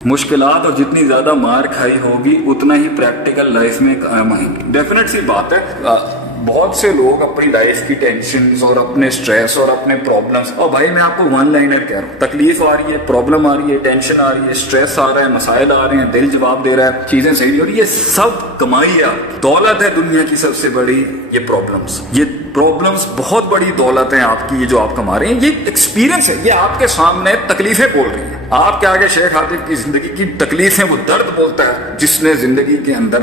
مشکلات اور جتنی زیادہ مار کھائی ہوگی اتنا ہی پریکٹیکل لائف میں کام آئیں گی. ڈیفینیٹ سی بات ہے. بہت سے لوگ اپنی لائف کی ٹینشنز اور اپنے سٹریس اور اپنے پرابلمس، اور بھائی میں آپ کو ون لائنر کہہ رہا ہوں، تکلیف آ رہی ہے، پرابلم آ رہی ہے، ٹینشن آ رہی ہے، سٹریس آ رہا ہے، مسائل آ رہے ہیں، دل جواب دے رہا ہے، چیزیں صحیح نہیں ہو رہی، یہ سب کمائی ہے. دولت ہے دنیا کی سب سے بڑی یہ پرابلمس. یہ پرابلمس بہت بڑی دولت ہیں آپ کی، یہ جو آپ کما رہے ہیں. یہ ایکسپیرینس ہے، یہ آپ کے سامنے تکلیفیں بول رہی ہیں. آپ کے آگے شیخ عاطف کی زندگی کی تکلیفیں وہ درد بولتا ہے، جس نے زندگی کے اندر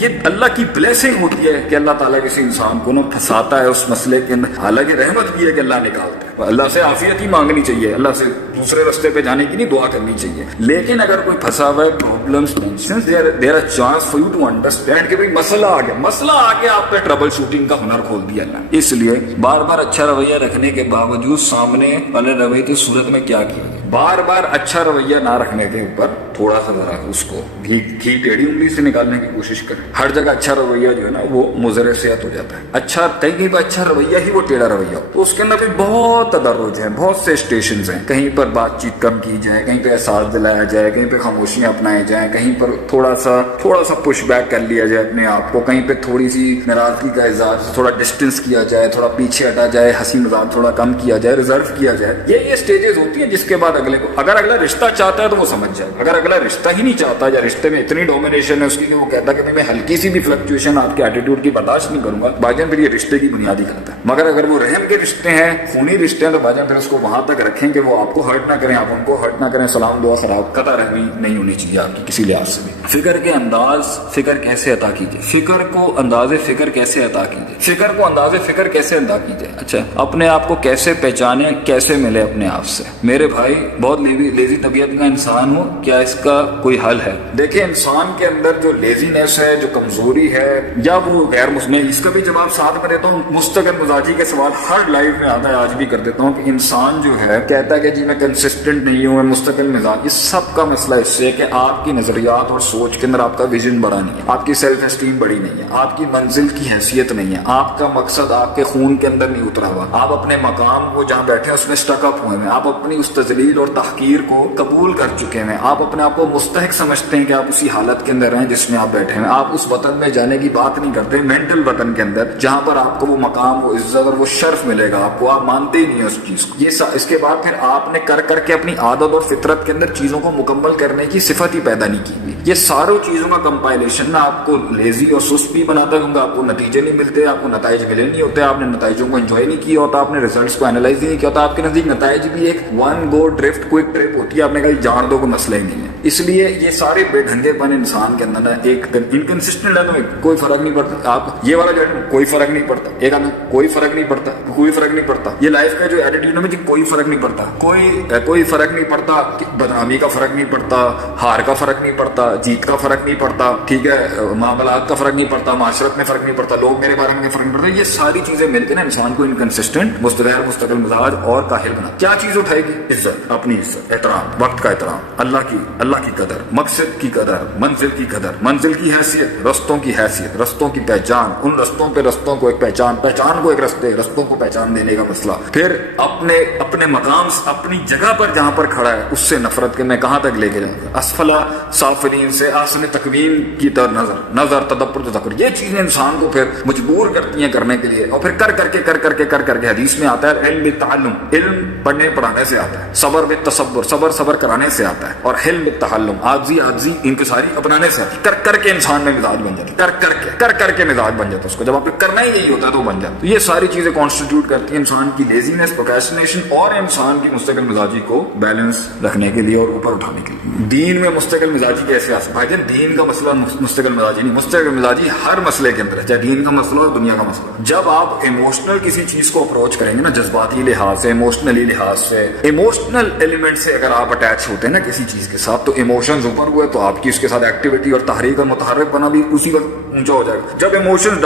یہ اللہ کی بلیسنگ ہوتی ہے کہ اللہ تعالیٰ کسی انسان کو نہ پھنساتا ہے اس مسئلے کے اندر. حالانکہ رحمت بھی ہے کہ اللہ نکالتا ہے. اللہ سے عافیت ہی مانگنی چاہیے، اللہ سے دوسرے راستے پہ جانے کی نہیں دعا کرنی چاہیے. لیکن اگر کوئی پھنسا ہوا ہے problems, tensions, there are chance for you to understand کہ مسئلہ آ گیا آپ پہ ٹربل شوٹنگ کا ہنر کھول دیا اللہ. اس لیے بار بار اچھا رویہ رکھنے کے باوجود سامنے والے رویے کی صورت میں کیا کیا، بار بار اچھا رویہ نہ رکھنے کے اوپر تھوڑا سا ذرا اس کو گھی ٹیڑھی انگلی سے نکالنے کی کوشش کریں. ہر جگہ اچھا رویہ جو ہے نا وہ مضر صحت ہو جاتا ہے. اچھا کہیں پہ اچھا رویہ ہی وہ ٹیڑھا رویہ ہو تو اس کے اندر بھی بہت تدرج ہیں، بہت سے اسٹیشنز ہیں. کہیں پر بات چیت کم کی جائے، کہیں پہ احساس دلایا جائے، کہیں پہ خاموشیاں اپنائی جائیں، کہیں پر تھوڑا سا پش بیک کر لیا جائے اپنے آپ کو، کہیں پہ تھوڑی سی ناراضگی کا اظہار، تھوڑا ڈسٹینس کیا جائے، تھوڑا پیچھے ہٹا جائے، ہنسی مذاق تھوڑا کم کیا جائے، ریزرو کیا جائے. یہ اسٹیجز ہوتی ہیں جس کے بعد اگر اگلا رشتہ چاہتا ہے تو وہ سمجھ جائے. اگر اگلا رشتہ ہی نہیں چاہتا یا رشتے میں اتنی ڈومینیشن ہے اس کی کہ وہ کہتا ہے کہ میں ہلکی سی بھی فلکچویشن آپ کے ایٹیٹیوڈ کی برداشت نہیں کروں گا، بھائی پھر یہ رشتے کی بنیادی غلط ہے. مگر اگر وہ رحم کے رشتے ہیں، خونی رشتے ہیں، تو بھائی پھر اس کو وہاں تک رکھیں کہ وہ آپ کو ہرٹ نہ کریں، آپ ان کو ہرٹ نہ کریں. سلام دعا خراب قطع رحمی نہیں ہونی چاہیے آپ کی کسی لحاظ سے بھی. فکر کے انداز، فکر کیسے عطا کیجیے، فکر کو انداز فکر کیسے عطا کیجیے، فکر کو انداز فکر کیسے عطا کیجیے. اچھا، اپنے آپ کو کیسے پہچانے، کیسے ملے اپنے آپ سے. میرے بھائی بہت لیزی طبیعت کا انسان ہو، کیا اس کا کوئی حل ہے؟ دیکھیں، انسان کے اندر جو لیزینس ہے، جو کمزوری ہے، یا وہ غیر میں اس کا بھی جواب ساتھ میں دیتا ہوں. مستقل مزاجی کے سوال ہر لائف میں آتا ہے، آج بھی کر دیتا ہوں کہ انسان جو ہے کہتا ہے کہ جی میں کنسسٹنٹ نہیں ہوں، میں مستقل مزاج. یہ سب کا مسئلہ اس سے کہ آپ کی نظریات اور سوچ کے اندر آپ کا ویژن بڑا نہیں ہے، آپ کی سیلف اسٹیم بڑی نہیں ہے، آپ کی منزل کی حیثیت نہیں ہے، آپ کا مقصد آپ کے خون کے اندر نہیں اترا ہوا، آپ اپنے مقام کو جہاں بیٹھے ہیں اس میں اسٹک اپ ہوئے ہیں، آپ اپنی اس تذلیل اور تحقیر کو قبول کر چکے ہیں، آپ اپنے آپ کو مستحق سمجھتے ہیں کہ آپ اسی حالت کے اندر ہیں جس میں آپ بیٹھے ہیں. آپ اس وطن میں جانے کی بات نہیں کرتے، مینٹل وطن کے اندر جہاں پر آپ کو وہ مقام، وہ عزت اور وہ شرف ملے گا آپ کو. آپ مانتے ہی نہیں ہیں اس چیز کو. اس کے بعد پھر آپ نے کر کے اپنی عادت اور فطرت کے اندر چیزوں کو مکمل کرنے کی صفت ہی پیدا نہیں کی ہوئی. یہ ساروں چیزوں کا کمپائلیشن نہ آپ کو لیزی اور سست بھی بناتا ہے، کیونکہ آپ کو نتیجے نہیں ملتے، آپ کو نتائج ملے نہیں ہوتے، آپ نے نتائجوں کو انجوائے نہیں کیا ہوتا، آپ نے ریزلٹس کو انالائز نہیں کیا ہوتا. آپ کے نزدیک نتائج بھی ایک one go drift quick trip ہوتی ہے، آپ نے کہا جان دو، کوئی مسئلہ ہی نہیں ہے. اس لیے یہ سارے بے ڈھنگے پن انسان کے اندر ایک انکنسسٹنٹ ہے، تو کوئی فرق نہیں پڑتا. آپ یہ والا جو ہے کوئی فرق نہیں پڑتا، ایک آدمی کوئی فرق نہیں پڑتا، کوئی فرق نہیں پڑتا. یہ لائف کا جو ایٹیٹیوڈ ہے کہ کوئی فرق نہیں پڑتا، کوئی فرق نہیں پڑتا. بدنامی کا فرق نہیں پڑتا، ہار کا فرق نہیں پڑتا، جیت کا فرق نہیں پڑتا، ٹھیک ہے، معاملات کا فرق نہیں پڑتا، معاشرت میں فرق نہیں پڑتا، لوگ میرے بارے میں فرق نہیں پڑتا. یہ ساری چیزیں مل کے نا انسان کو انکنسسٹنٹ، مستقل مزاج اور کاہل بنا. کیا چیز اٹھائے گی؟ عزت، اپنی عزت، احترام، وقت کا احترام، اللہ کی قدر، مقصد کی قدر، منزل کی قدر، منزل کی حیثیت، رستوں کی حیثیت، رستوں کی پہچان، ان رستوں پہ رستوں کو ایک پہچان کو ایک رستوں کو پہچان دینے کا مسئلہ. پھر اپنے مقام، اپنی جگہ پر جہاں پر کھڑا ہے اس سے نفرت کے میں کہاں تک لے کے جاؤں گا. اسفلا سافلین سے احسن تقویم کی طرح نظر تدبر تذکر. یہ چیزیں انسان کو پھر مجبور کرتی ہیں کرنے کے لیے، اور پھر کر کر کے حدیث میں آتا ہے علم بالتعلم، علم پڑھنے سے آتا ہے، صبر بالتصبر، صبر کرانے سے آتا ہے، اور حلم بالتحلم، عاجزی انکساری اپنانے سے آتی ہے. کر کے انسان میں مزاج بن جاتا ہے، کر کے مزاج بن جاتا ہے اس کو. جب آپ کو کرنا ہی یہی ہوتا ہے تو بن جاتا ہے. یہ ساری چیزیں کانسٹیٹیوٹ کرتی ہیں انسان کی لیزینس، پروکریسٹینیشن اور انسان کی مستقل مزاجی کو بیلنس رکھنے کے لیے اور اوپر اٹھانے کے لیے. دین میں مستقل مزاجی کیسے آ سکتا ہے؟ دین کا مسئلہ مستقل مزاجی نہیں، مستقل مزاجی ہر مسئلے کے اندر ہے، چاہے دین کا مسئلہ ہو دنیا کا مسئلہ. جب آپ ایموشنل کسی چیز کو اپروچ کریں گے نا، جذباتی لحاظ سے، ایموشنلی لحاظ سے، ایموشنل ایلیمنٹ سے اگر آپ اٹیچ ہوتے ہیں نا کسی چیز کے ساتھ، تو ایموشنز اوپر ہوئے تو آپ کی اس کے ساتھ ایکٹیویٹی اور تحریک اور متحرک بنا بھی اسی وقت ऊंचा हो जाएगा। जब इमोशंस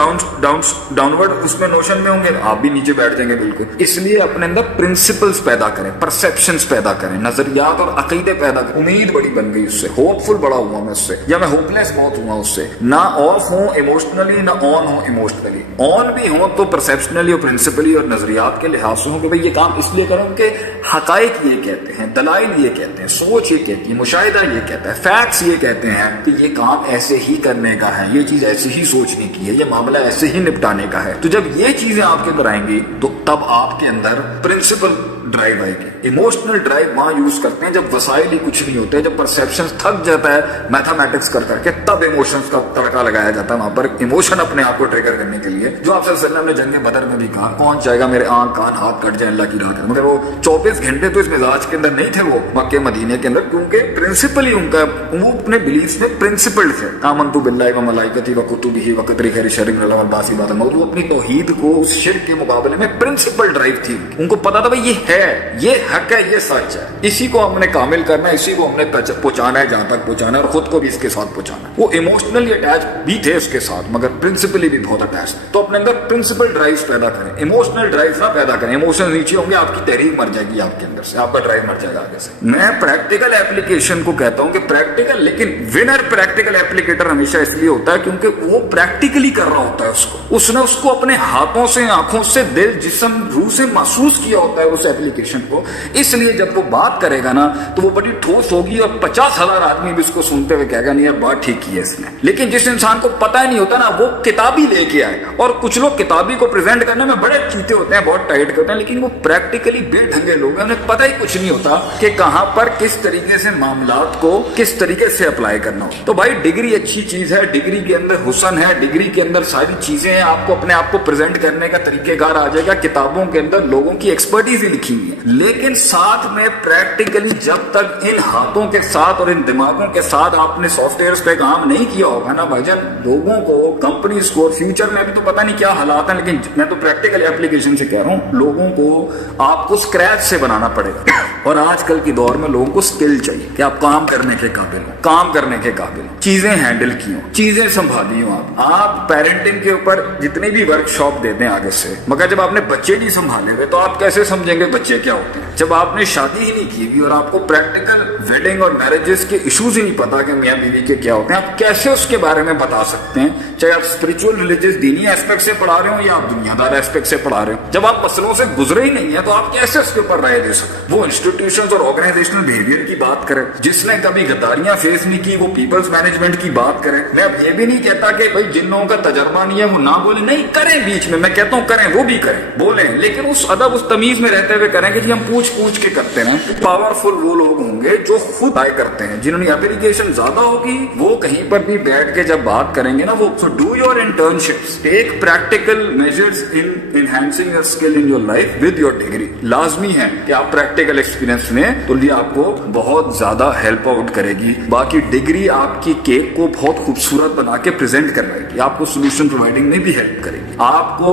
डाउनवर्ड उसमें नोशन में होंगे, आप भी नीचे बैठ जाएंगे बिल्कुल। इसलिए अपने अंदर प्रिंसिपल्स पैदा करें, परसेप्शंस पैदा करें, नजरियात और अकीदे पैदा करें। उम्मीद बड़ी बन गई उससे, होपफुल बड़ा हुआ मैं उससे, या मैं होपलेस बहुत हुआ उससे। ना ऑफ हो इमोशनली, ना ऑन हो इमोशनली। ऑन भी हो तो परसेप्शनली और प्रिंसिपली और नजरियात के लिहाज से हो कि भाई ये काम इसलिए करूं कि हकाइक ये कहते हैं, दलाइल ये कहते हैं, सोच ये कहती है, मुशाहिदा ये कहता है, फैक्ट्स ये कहते हैं कि ये काम ऐसे ही करने का है, ये चीज ऐसे ही सोचने की है, ये मामला ऐसे ही निपटाने का है। तो जब ये चीजें आपके अंदर आएंगी तो तब आपके अंदर प्रिंसिपल ड्राइव आएगी। इमोशनल ड्राइव वहां यूज करते हैं जब वसाइल ही कुछ नहीं होते, जब परसेप्शन थक जाता है मैथमेटिक्स कर करके, तब इमोशंस का तड़का लगाया जाता है वहां पर, इमोशन अपने आप को ट्रिगर करने के लिए। जो आप सल्लल्लाहु अलैहि वसल्लम ने जंग बदर में भी कहा, कौन चाहेगा मेरे आंख कान हाथ कट जाए अल्लाह की राह में, मगर वो 24 घंटे तो इस मिजाज के अंदर नहीं थे वो मक्के मदीने के अंदर, क्योंकि प्रिंसिपल ही उनका, वो अपने बिलीफ में प्रिंसिपल थे। आमनतु बिल्लाहि व मलाइकतिही व कुतुबिही व क़दरी खैरि शर्रिन वल बासी बात मौत। वो अपनी तौहीद को उस शिर्क के मुकाबले में प्रिंसिपल ड्राइव थी। उनको पता था भाई ये है, ये हक है, ये सच है, इसी को हमने कामिल करना है, इसी को हमने पहुंचाना है जहां तक पहुंचाना है, और खुद को भी इसके साथ पहुंचाना है। वो इमोशनली अटैच भी थे उसके साथ, मगर प्रिंसिपली भी बहुत अटैच थे। तो अपने अंदर प्रिंसिपल ड्राइव पैदा करें, इमोशनल ड्राइव ना पैदा करें। इमोशन नीचे होंगे, आपकी तहरीक मर जाएगी आपके अंदर से, आपका ड्राइव मर जाएगा आगे से। मैं प्रैक्टिकल एप्लीकेशन को कहता हूं कि प्रैक्टिकल, लेकिन विनर प्रैक्टिकल एप्लीकेटर हमेशा इसलिए होता है क्योंकि वो प्रैक्टिकली कर रहा होता है उसको, उसने उसको अपने हाथों से, आंखों से, दिल, जिस्म, रूह से महसूस किया होता है उस एप्लीकेशन को। इसलिए जब वो बात करेगा ना तो वो बड़ी ठोस होगी और 50,000 आदमी भी उसको सुनते हुए कहेगा नहीं यार बात ठीक की है इसने। लेकिन जिस इंसान को पता ही नहीं होता ना, वो किताबी लेके आए, और कुछ लोग किताबी को प्रेजेंट करने में बड़े चीते होते हैं, बहुत टाइट करते हैं, लेकिन वो प्रैक्टिकली बेढंगे लोग हैं, उन्हें पता ही कुछ नहीं होता कि कहां पर किस तरीके से मामलात को किस तरीके से अप्लाई करना हो। तो भाई डिग्री अच्छी चीज है, डिग्री के अंदर हुस्न है, डिग्री के अंदर सारी चीजें हैं, आपको अपने आप को प्रेजेंट करने का तरीकेकार आ जाएगा, किताबों के अंदर लोगों की एक्सपर्टीज ही लिखी हुई है। लेकिन साथ में प्रैक्टिकली जब तक इन हाथों के साथ और इन दिमागों के साथ आपने सॉफ्टवेयर पे काम नहीं किया होगा ना भाईजान, लोगों को, कंपनीज को, फ्यूचर में भी तो पता नहीं क्या हालात है, लेकिन मैं तो प्रैक्टिकल एप्लीकेशन से कह रहा हूं, लोगों को आपको स्क्रैच से बनाना पड़ेगा। और आजकल के दौर में लोगों को स्किल चाहिए कि आप काम करने के काबिल हो, काम करने के काबिल हो, चीजें हैंडल की हो, चीजें संभाली हो। आप पेरेंटिंग के ऊपर जितनी भी वर्कशॉप देते हैं आगे से, मगर जब आपने बच्चे नहीं संभाले हुए तो आप कैसे समझेंगे बच्चे क्या होते हैं? जब आपने शादी ही नहीं की हुई और आपको प्रैक्टिकल वेडिंग और मैरिजेस के इश्यूज ही नहीं पता कि मियां बीवी के क्या होते हैं, आप कैसे उसके बारे में बता सकते हैं? चाहे आप स्पिरिचुअल, रिलीजियस, दीनी एस्पेक्ट से पढ़ा रहे हो या आप दुनियादार एस्पेक्ट से पढ़ा रहे हो, जब आप मसलों से गुजरे ही नहीं है तो आप कैसे उसके ऊपर राय दे सकते? वो इंस्टीट्यूशंस और ऑर्गेनाइजेशनल बिहेवियर की बात करें, जिसने कभी गद्दारियां फेस नहीं की वो पीपल्स मैनेजमेंट की बात करें। मैं अब ये भी नहीं कहता कि भाई जिन लोगों का तजर्बा नहीं है वो ना बोले, नहीं करें, बीच में मैं कहता हूँ करें, वो भी करें, बोले, लेकिन उस अदब, उस तमीज में रहते हुए करें कि जी हम पूछ पूछ के करते हैं। पावरफुल वो लोग होंगे जो खुद ट्राई करते हैं, जिन्होंने एप्लीकेशन ज्यादा होगी, वो कहीं पर भी बैठ के जब बात करेंगे ना, वो so do your internships, take practical measures in enhancing your skill in your life with your degree. लाजमी है कि आप प्रैक्टिकल एक्सपीरियंस लें, तो ये आपको बहुत ज्यादा हेल्प आउट करेगी। बाकी डिग्री आपकी केक को बहुत खूबसूरत बना के प्रेजेंट करवाएगी, आपको सोल्यूशन प्रोवाइडिंग में भी हेल्प करेगी। आपको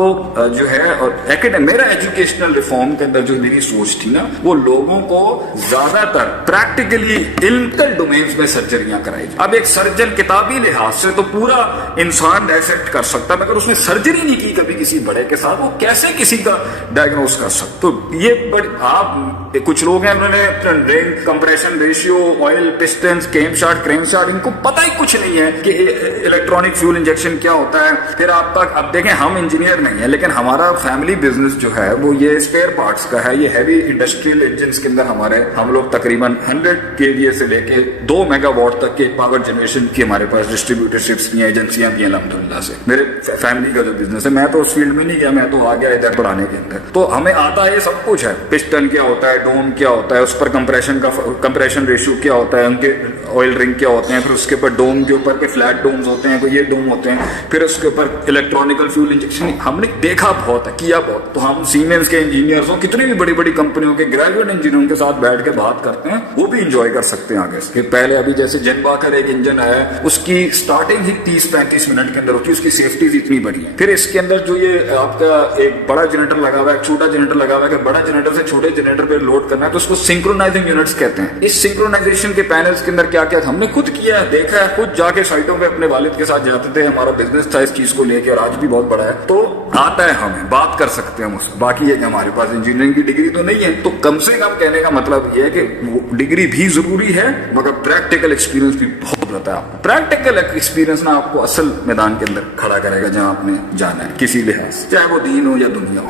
जो है, और मेरा एजुकेशनल रिफॉर्म के अंदर जो मेरी सोच थी ना, वो लोगों को ज्यादातर प्रैक्टिकली इल्मिकल डोमेन्स में सर्जरियां कराई। अब एक सर्जन किताबी लिहाज से तो पूरा इंसान डायसेक्ट कर सकता है, मगर उसने सर्जरी नहीं की कभी किसी बड़े के साथ, वो कैसे किसी का डायग्नोस कर सकता? तो ये आप कुछ लोग हैं, उन्होंने ring, compression ratio, oil pistons, cam shaft, crank shaft, इनको पता ही कुछ नहीं है कि इलेक्ट्रॉनिक फ्यूल इंजेक्शन क्या होता है। फिर आप तक, अब देखें हम इंजीनियर नहीं है, लेकिन हमारा फैमिली बिजनेस जो है वो ये स्पेयर पार्ट्स का है, ये हैवी इंडस्ट्रियल इंजन के अंदर हम लोग तकरीबन 100 kVA से लेके 2 मेगावाट तक के पावर जनरेशन की हमारे पास डिस्ट्रीब्यूटरशिप्स की एजेंसियां भी हैं अल्हम्दुलिल्लाह से। मेरे फैमिली का जो बिजनेस है, मैं तो उस फील्ड में नहीं गया, मैं तो आ गया इधर पढ़ाने के अंदर, तो हमें आता है ये सब कुछ है। पिस्टन क्या होता है, डोम क्या होता है, उस पर कंप्रेशन रेशियो क्या होता है, उनके ऑयल रिंग क्या होते हैं, फिर उसके ऊपर डोम के ऊपर के फ्लैट डोम्स होते हैं, कोई ये डोम होते हैं, फिर उसके ऊपर इलेक्ट्रॉनिकल फ्यूल इंजेक्शन। हमने देखा बहुत है, किया बहुत। तो हम सीमेंस के इंजीनियर्स हो, कितनी भी बड़ी बड़ी बड़ी कंपनियों के ग्रेजुएट इंजीनियरों के साथ बैठ के बात करते हैं, वो भी इंजॉय कर सकते हैं आगे से। पहले अभी जैसे जेनबाकर एक इंजन है, उसकी स्टार्टिंग ही 30-35 मिनट के अंदर होती है, उसकी सेफ्टी इतनी बड़ी है। फिर इसके अंदर जो ये आपका एक बड़ा जनरेटर लगा हुआ है, एक छोटा जनरेटर लगा हुआ है, बड़ा जनरेटर से छोटे जनरेटर पे लोड करना है तो उसको सिंक्रोनाइजिंग यूनिट्स कहते हैं। इस सिंक्रोनाइजेशन के पैनल्स के अंदर क्या क्या हमने खुद किया है, देखा है, खुद जाके साइटों पे अपने वालिद के साथ जाते थे, हमारा बिजनेस था इस चीज को लेके और आज भी बहुत बड़ा है, तो आता है, हमें बात कर सकते हैं हम उससे। बाकी ये कि हमारे पास इंजीनियरिंग की डिग्री तो नहीं है, तो कम से कम कहने का मतलब ये है कि वो डिग्री भी जरूरी है मगर प्रैक्टिकल एक्सपीरियंस भी बहुत रहता है। प्रैक्टिकल एक्सपीरियंस ना आपको असल मैदान के अंदर खड़ा करेगा जहां आपने जाना है, किसी लिहाज से, चाहे वो दीन हो या दुनिया हो।